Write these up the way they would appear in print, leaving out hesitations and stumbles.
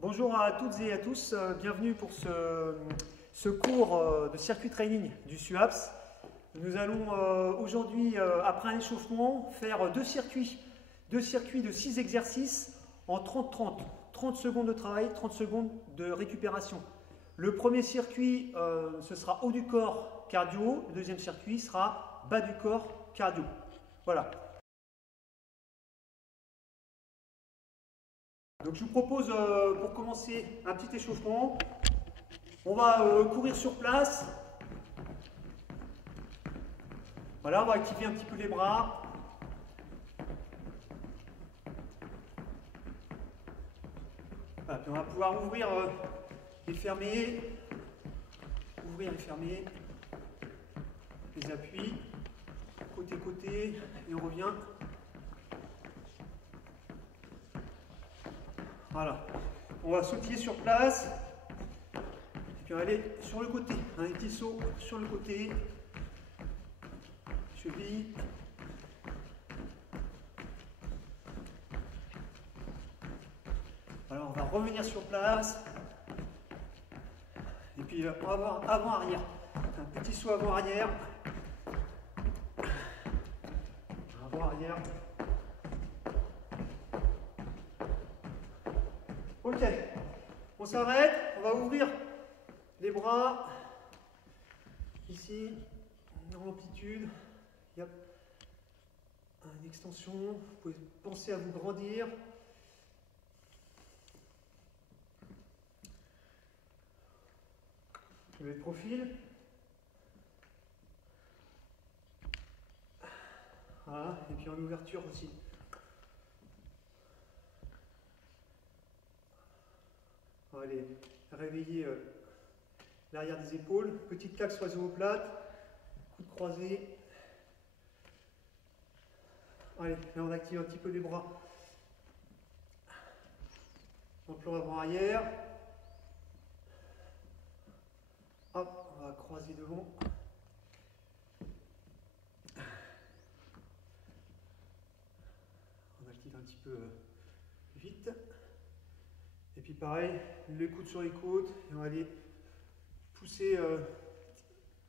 Bonjour à toutes et à tous, bienvenue pour ce cours de circuit training du SUAPS. Nous allons aujourd'hui, après un échauffement, faire deux circuits de 6 exercices en 30-30. 30 secondes de travail, 30 secondes de récupération. Le premier circuit, ce sera haut du corps cardio, le deuxième circuit sera bas du corps cardio. Voilà. Donc je vous propose pour commencer un petit échauffement. On va courir sur place. Voilà, on va activer un petit peu les bras. Voilà, puis on va pouvoir ouvrir et fermer. Ouvrir et fermer. Les appuis. Côté, et on revient. Voilà, on va sautiller sur place, et puis on va aller sur le côté, un petit saut sur le côté, cheville, alors on va revenir sur place, et puis on va voir avant-arrière, un petit saut avant-arrière, avant-arrière. Ok, on s'arrête, on va ouvrir les bras, ici, en amplitude, yep. Une extension, vous pouvez penser à vous grandir. Lever de profil. Voilà, et puis en ouverture aussi. On va aller réveiller l'arrière des épaules. Petite claque sur les omoplates. Coude croisé. Allez, là on active un petit peu les bras. En plan avant-arrière. Hop, on va croiser devant. On active un petit peu vite. Et puis pareil, les coudes sur les côtes, et on va aller pousser,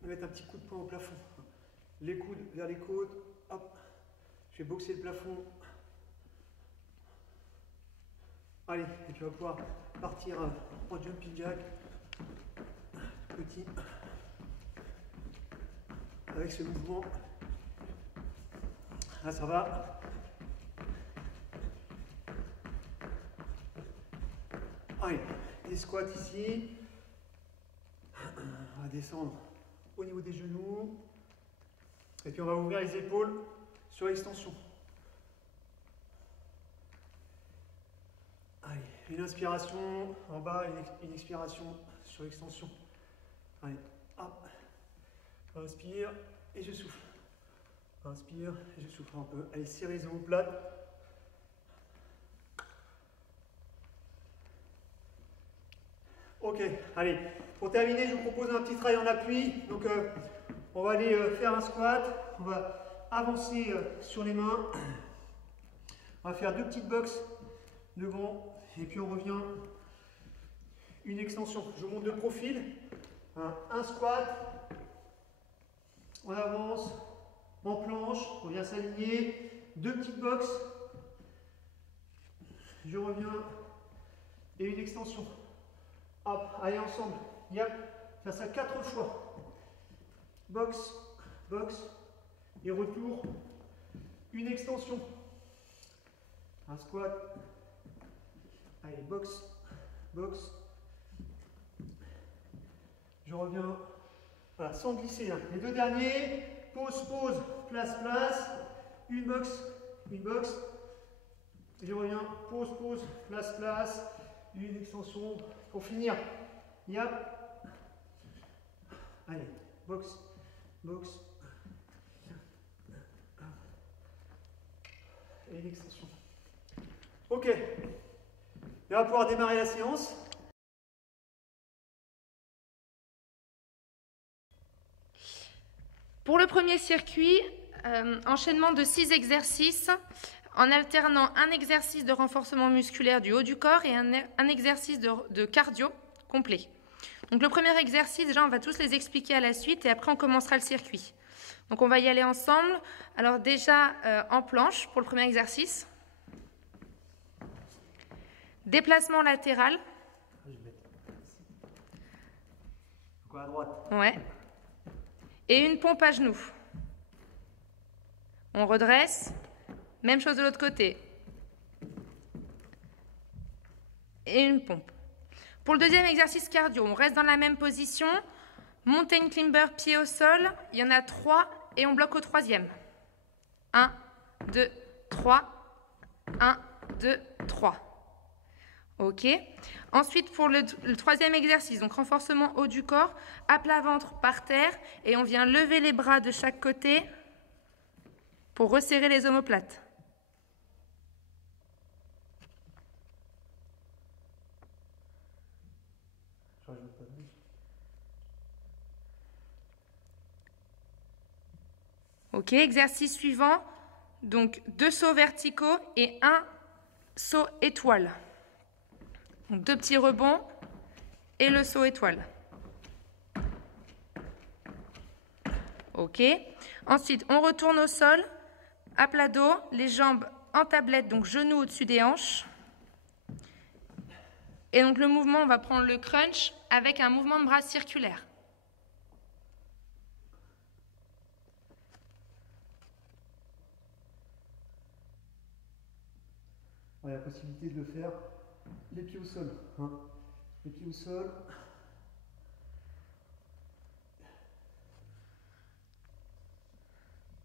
mettre un petit coup de poing au plafond. Les coudes vers les côtes, hop, je vais boxer le plafond. Allez, et puis on va pouvoir partir en jumping jack, petit, avec ce mouvement. Là ça va. Allez, des squats ici. On va descendre au niveau des genoux. Et puis on va ouvrir les épaules sur l'extension. Allez, une inspiration en bas, une expiration sur l'extension. Allez, hop. Inspire et je souffle. Inspire et je souffle un peu. Allez, serrez les omoplates. Ok, allez, pour terminer, je vous propose un petit travail en appui. Donc, on va aller faire un squat. On va avancer sur les mains. On va faire deux petites boxes devant. Et puis, on revient. Une extension. Je vous montre de profil. Un squat. On avance en planche. On vient s'aligner. Deux petites boxes. Je reviens. Et une extension. Hop, allez ensemble. Yep. Faire ça 4 fois. Box, box. Et retour. Une extension. Un squat. Allez, box, box. Je reviens. Voilà, sans glisser. Là. Les deux derniers. Pause, pause. Place, place. Une box, une box. Je reviens. Pause, pause. Place, place. Une extension. Pour finir, yep. Allez, box, box. Et l'extension. Ok. Et on va pouvoir démarrer la séance. Pour le premier circuit, enchaînement de 6 exercices en alternant un exercice de renforcement musculaire du haut du corps et un exercice de cardio complet. Donc le premier exercice, déjà, on va tous les expliquer à la suite et après on commencera le circuit. Donc on va y aller ensemble. Alors déjà en planche pour le premier exercice. Déplacement latéral. Quoi à droite? Ouais. Et une pompe à genoux. On redresse. Même chose de l'autre côté. Et une pompe. Pour le deuxième exercice cardio, on reste dans la même position. Mountain climber, pied au sol. Il y en a 3 et on bloque au troisième. 1, 2, 3. 1, 2, 3. Ok. Ensuite, pour le troisième exercice, donc renforcement haut du corps, à plat ventre par terre et on vient lever les bras de chaque côté pour resserrer les omoplates. Ok, exercice suivant, donc 2 sauts verticaux et 1 saut étoile. Donc 2 petits rebonds et le saut étoile. Ok, ensuite on retourne au sol, à plat dos, les jambes en tablette, donc genoux au-dessus des hanches. Et donc le mouvement, on va prendre le crunch avec un mouvement de bras circulaire. Il y a la possibilité de le faire les pieds au sol. Hein. Les pieds au sol.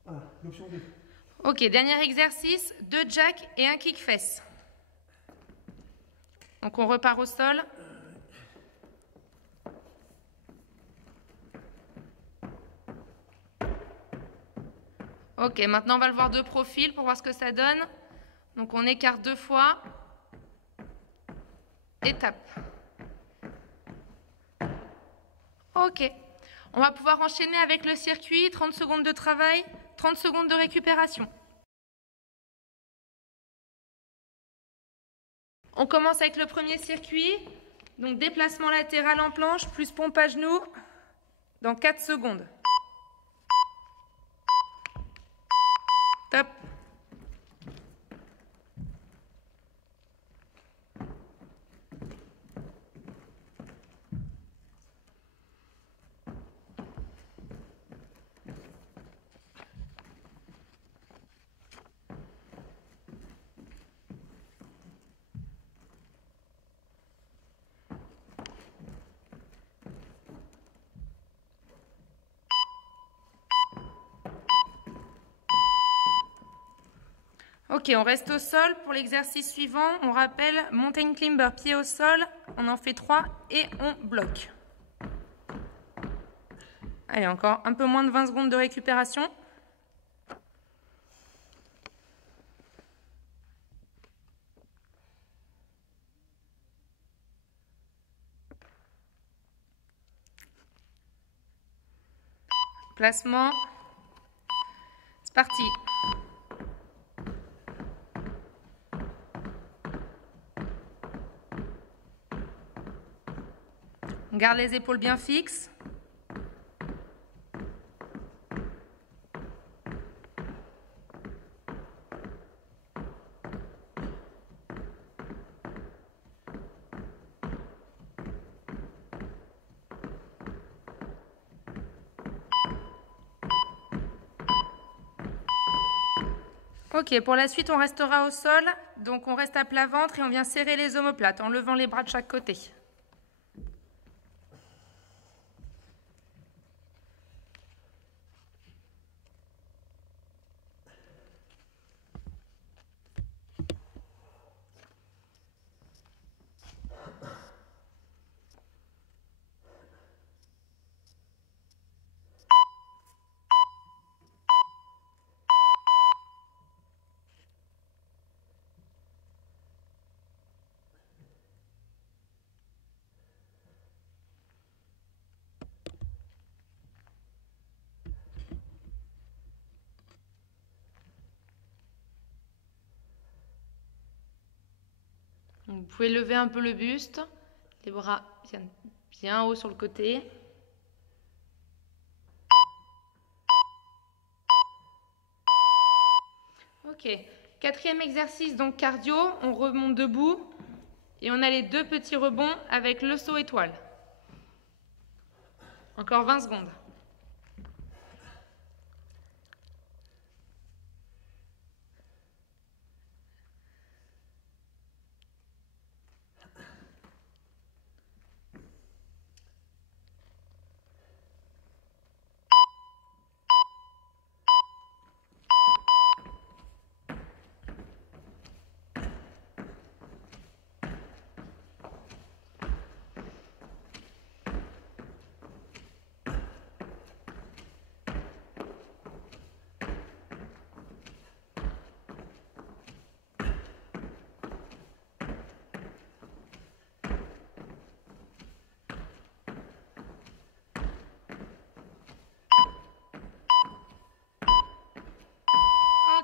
Ah, l'option 2. Ok, dernier exercice, 2 jacks et un kick fesse. Donc on repart au sol. Ok, maintenant on va le voir de profil pour voir ce que ça donne. Donc on écarte 2 fois. Étape. Ok. On va pouvoir enchaîner avec le circuit, 30 secondes de travail, 30 secondes de récupération. On commence avec le premier circuit. Donc déplacement latéral en planche plus pompe à genoux dans 4 secondes. Top. Ok, on reste au sol. Pour l'exercice suivant, on rappelle mountain climber, pied au sol. On en fait 3 et on bloque. Allez, encore un peu moins de 20 secondes de récupération. Placement. C'est parti. On garde les épaules bien fixes. Ok, pour la suite, on restera au sol. Donc, on reste à plat ventre et on vient serrer les omoplates en levant les bras de chaque côté. Donc, vous pouvez lever un peu le buste, les bras viennent bien haut sur le côté. Ok, quatrième exercice, donc cardio, on remonte debout et on a les 2 petits rebonds avec le saut étoile. Encore 20 secondes.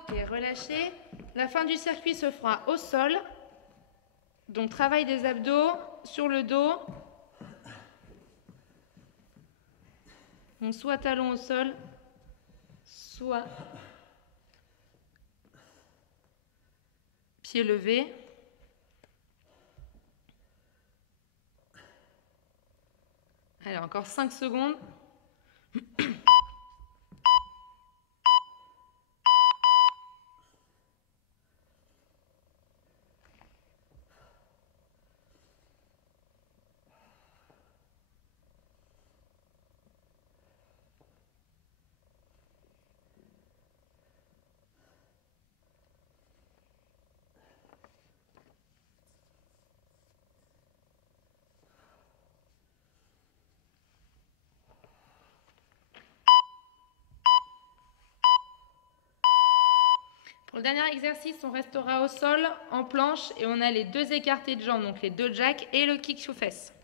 Ok, relâchez. La fin du circuit se fera au sol. Donc travail des abdos sur le dos. Donc soit talon au sol, soit pied levé. Allez, encore 5 secondes. Pour le dernier exercice, on restera au sol, en planche, et on a les 2 écartés de jambes, donc les 2 jacks et le kick sous fesses.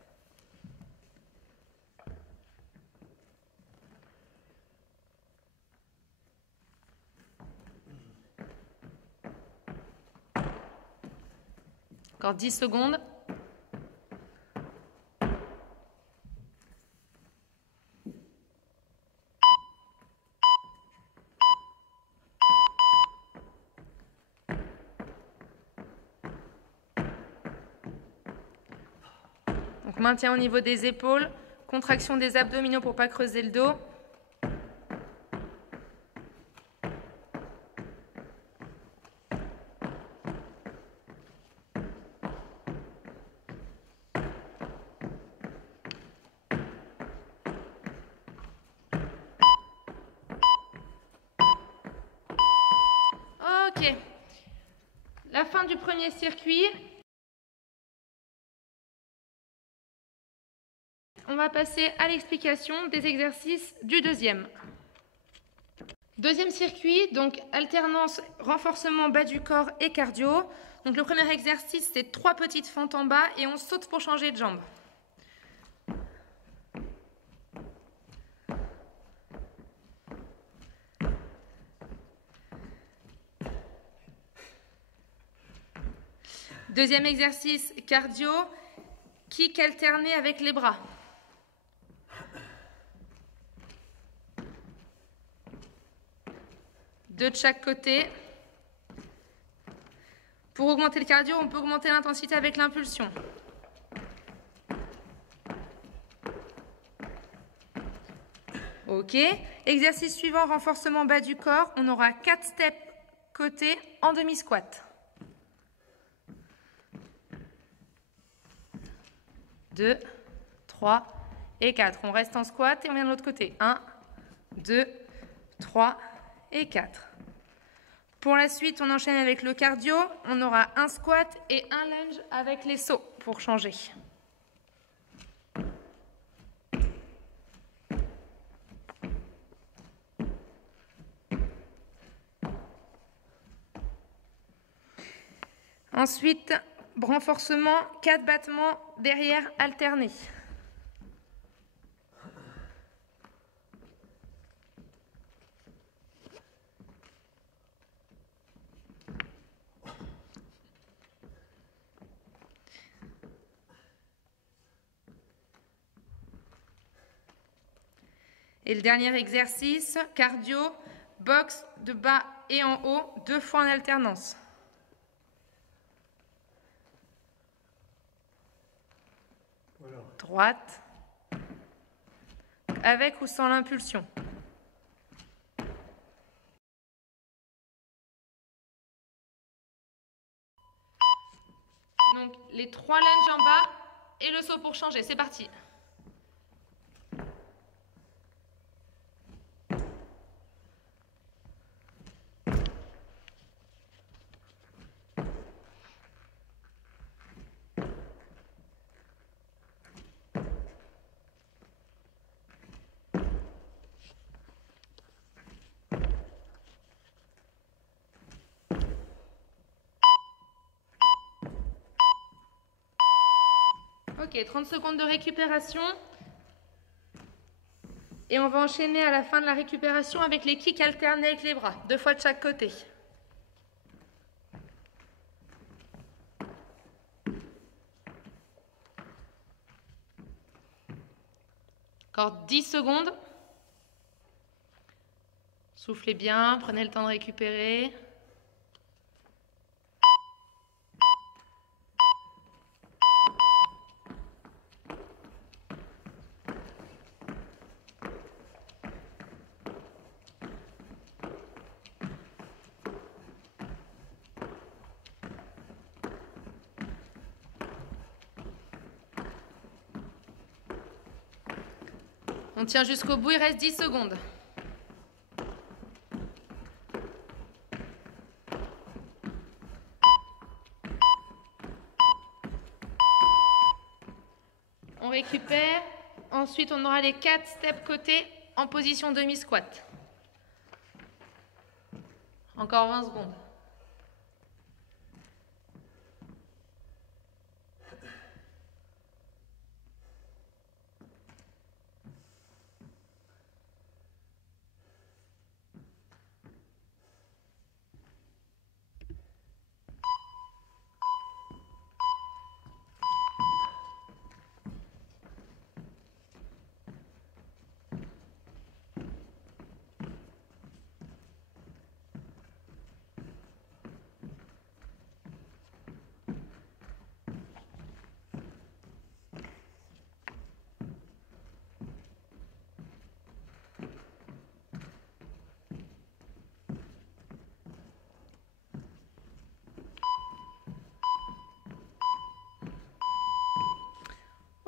Encore 10 secondes. Donc maintien au niveau des épaules, contraction des abdominaux pour ne pas creuser le dos. Ok, la fin du premier circuit. On va passer à l'explication des exercices du deuxième. Deuxième circuit, donc alternance, renforcement bas du corps et cardio. Donc le premier exercice, c'est 3 petites fentes en bas et on saute pour changer de jambe. Deuxième exercice, cardio, kick alterné avec les bras. Deux de chaque côté. Pour augmenter le cardio, on peut augmenter l'intensité avec l'impulsion. Ok. Exercice suivant, renforcement bas du corps. On aura 4 steps côté en demi-squat. 2, 3 et 4. On reste en squat et on vient de l'autre côté. 1, 2, 3 et 4. Pour la suite, on enchaîne avec le cardio. On aura un squat et un lunge avec les sauts pour changer. Ensuite, renforcement, 4 battements derrière alternés. Et le dernier exercice, cardio, boxe de bas et en haut, 2 fois en alternance. Voilà. Droite, avec ou sans l'impulsion. Donc les 3 lunges en bas et le saut pour changer. C'est parti. Ok, 30 secondes de récupération. Et on va enchaîner à la fin de la récupération avec les kicks alternés avec les bras, 2 fois de chaque côté. Encore 10 secondes. Soufflez bien, prenez le temps de récupérer. On tient jusqu'au bout, il reste 10 secondes. On récupère. Ensuite, on aura les 4 steps côté en position demi-squat. Encore 20 secondes.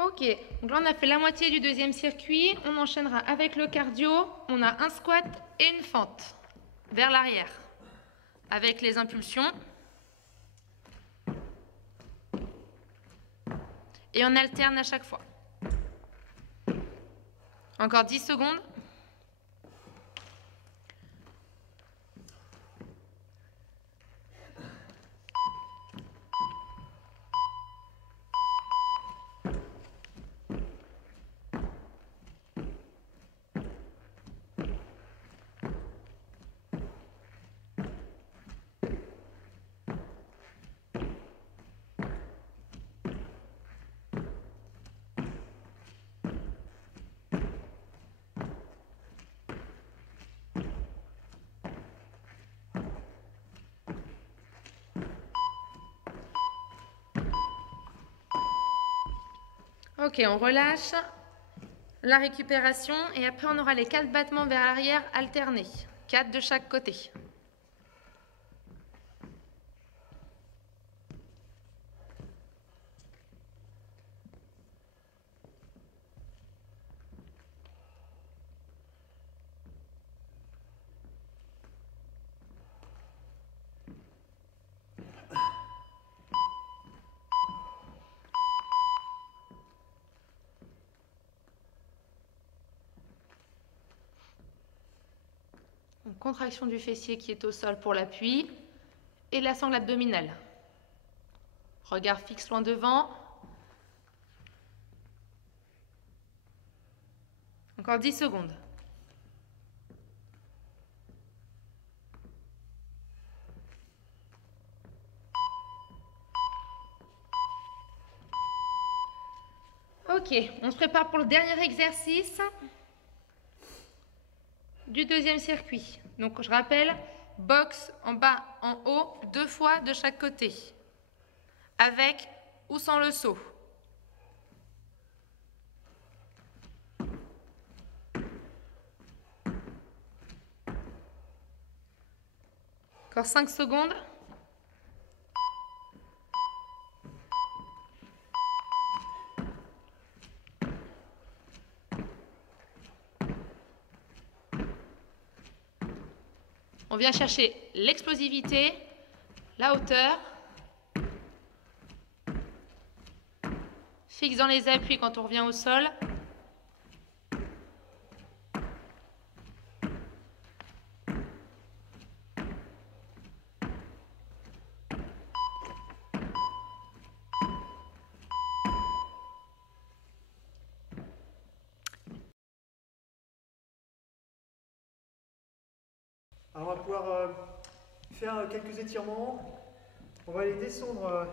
Ok, donc là on a fait la moitié du deuxième circuit, on enchaînera avec le cardio, on a un squat et une fente vers l'arrière avec les impulsions et on alterne à chaque fois. Encore 10 secondes. Ok, on relâche la récupération et après on aura les 4 battements vers l'arrière alternés, 4 de chaque côté. Contraction du fessier qui est au sol pour l'appui et la sangle abdominale. Regard fixe loin devant. Encore 10 secondes. Ok, on se prépare pour le dernier exercice. du deuxième circuit. Donc je rappelle, box en bas, en haut, 2 fois de chaque côté. Avec ou sans le saut. Encore 5 secondes. On vient chercher l'explosivité, la hauteur. Fixe dans les appuis quand on revient au sol. Alors on va pouvoir faire quelques étirements. On va aller descendre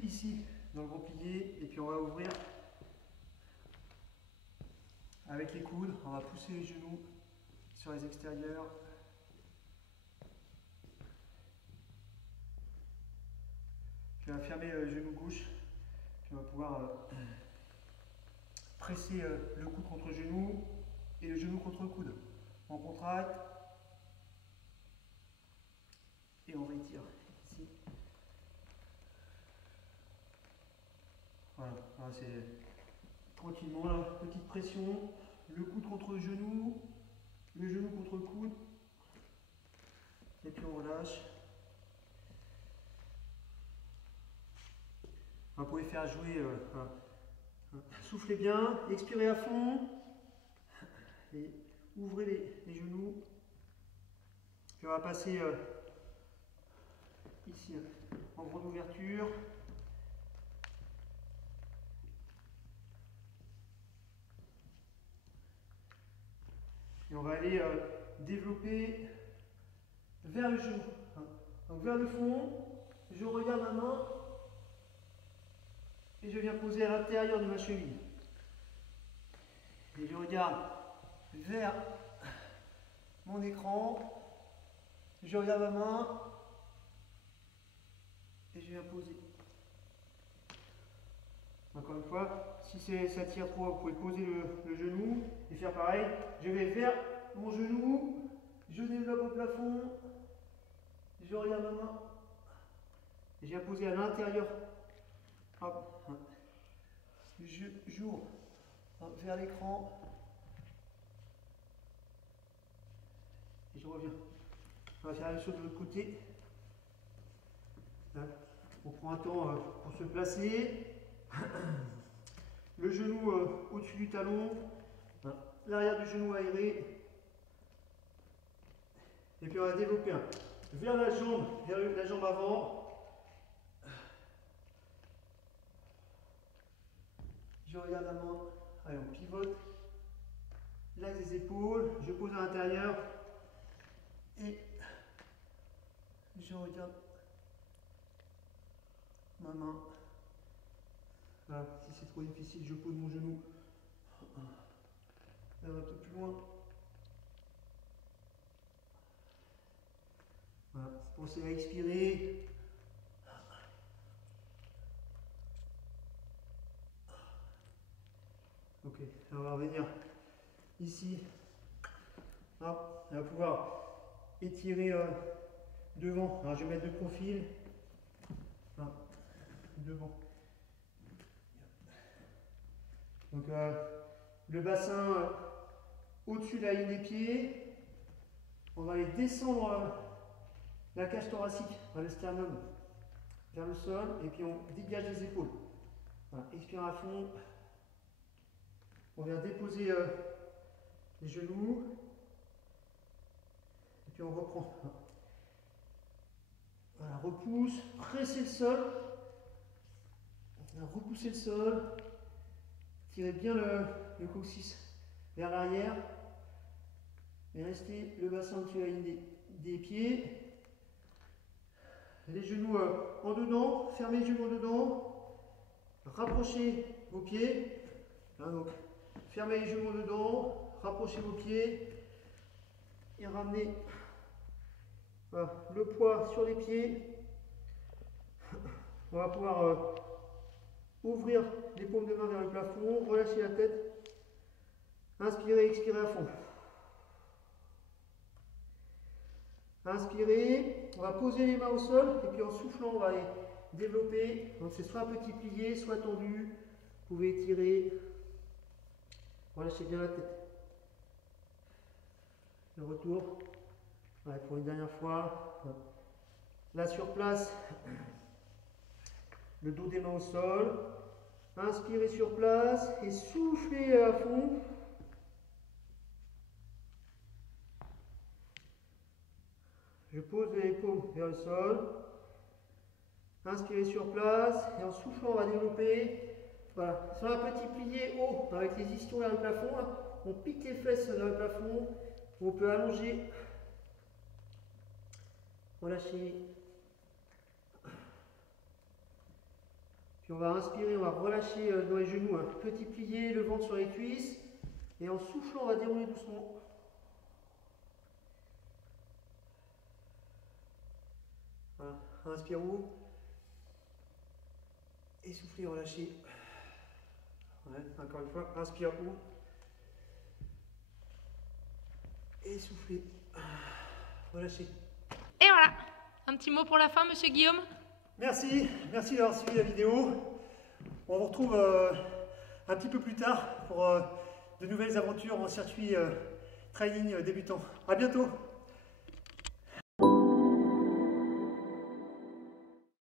ici dans le gros pilier et puis on va ouvrir avec les coudes. On va pousser les genoux sur les extérieurs. Puis on va fermer le genou gauche. Puis on va pouvoir presser le coude contre le genou et le genou contre le coude. On contracte et on rétire ici. Voilà, voilà c'est tranquillement là, petite pression, le coude contre le genou contre le coude, et puis on relâche. Vous pouvez faire jouer, soufflez bien, expirez à fond, et ouvrez les genoux. Puis on va passer ici en grande ouverture. Et on va aller développer vers le genou. Donc vers le fond, je regarde ma main et je viens poser à l'intérieur de ma cheville. Et je regarde vers mon écran, je regarde ma main et je viens poser. Encore une fois, si ça tire trop, vous pouvez poser le genou et faire pareil. Je vais vers mon genou, je développe au plafond, je regarde ma main et je viens poser à l'intérieur. Hop. J'ouvre vers l'écran et je reviens. On va faire la même chose de l'autre côté. Là, on prend un temps pour se placer. Le genou au-dessus du talon, l'arrière du genou aéré. Et puis on va développer vers la jambe avant. Je regarde la main, allez on pivote, l'axe des épaules, je pose à l'intérieur et je regarde ma main. Voilà, si c'est trop difficile, je pose mon genou un peu plus loin. Voilà, pensez à expirer. Ok, on va revenir ici. Hop, on va pouvoir étirer devant. Alors je vais mettre de profil. Voilà, devant. Donc le bassin au-dessus de la ligne des pieds. On va aller descendre la cage thoracique, le sternum, vers le sol. Et puis on dégage les épaules. Voilà, expire à fond. On vient déposer les genoux. Et puis on reprend. Voilà, repousse, pressez le sol. Repoussez le sol. Tirez bien le coccyx vers l'arrière. Et restez le bassin au-dessus de la ligne des pieds. Les genoux en dedans. Fermez les genoux en dedans. Rapprochez vos pieds. Hein, donc, fermez les genoux en dedans. rapprochez vos pieds et ramenez voilà, le poids sur les pieds. On va pouvoir ouvrir les paumes de main vers le plafond, relâcher la tête, inspirez, expirez à fond. Inspirez, on va poser les mains au sol et puis en soufflant on va les développer. Donc c'est soit un petit plié, soit tendu. Vous pouvez étirer, relâchez bien la tête. Le retour, voilà, pour une dernière fois. Là sur place, le dos des mains au sol. Inspirez sur place et soufflez à fond. Je pose les paumes vers le sol. Inspirez sur place et en soufflant on va développer. Voilà, sur un petit plié haut avec les ischions vers le plafond, on pique les fesses vers le plafond. On peut allonger. Relâcher. Puis on va inspirer, on va relâcher dans les genoux un petit plié, le ventre sur les cuisses. Et en soufflant, on va dérouler doucement. Voilà. Inspire haut. Et soufflez, relâchez. Ouais, encore une fois, inspire haut. Et soufflez. Relâchez. Et voilà, un petit mot pour la fin, monsieur Guillaume. Merci d'avoir suivi la vidéo. On vous retrouve un petit peu plus tard pour de nouvelles aventures en circuit training débutant. À bientôt.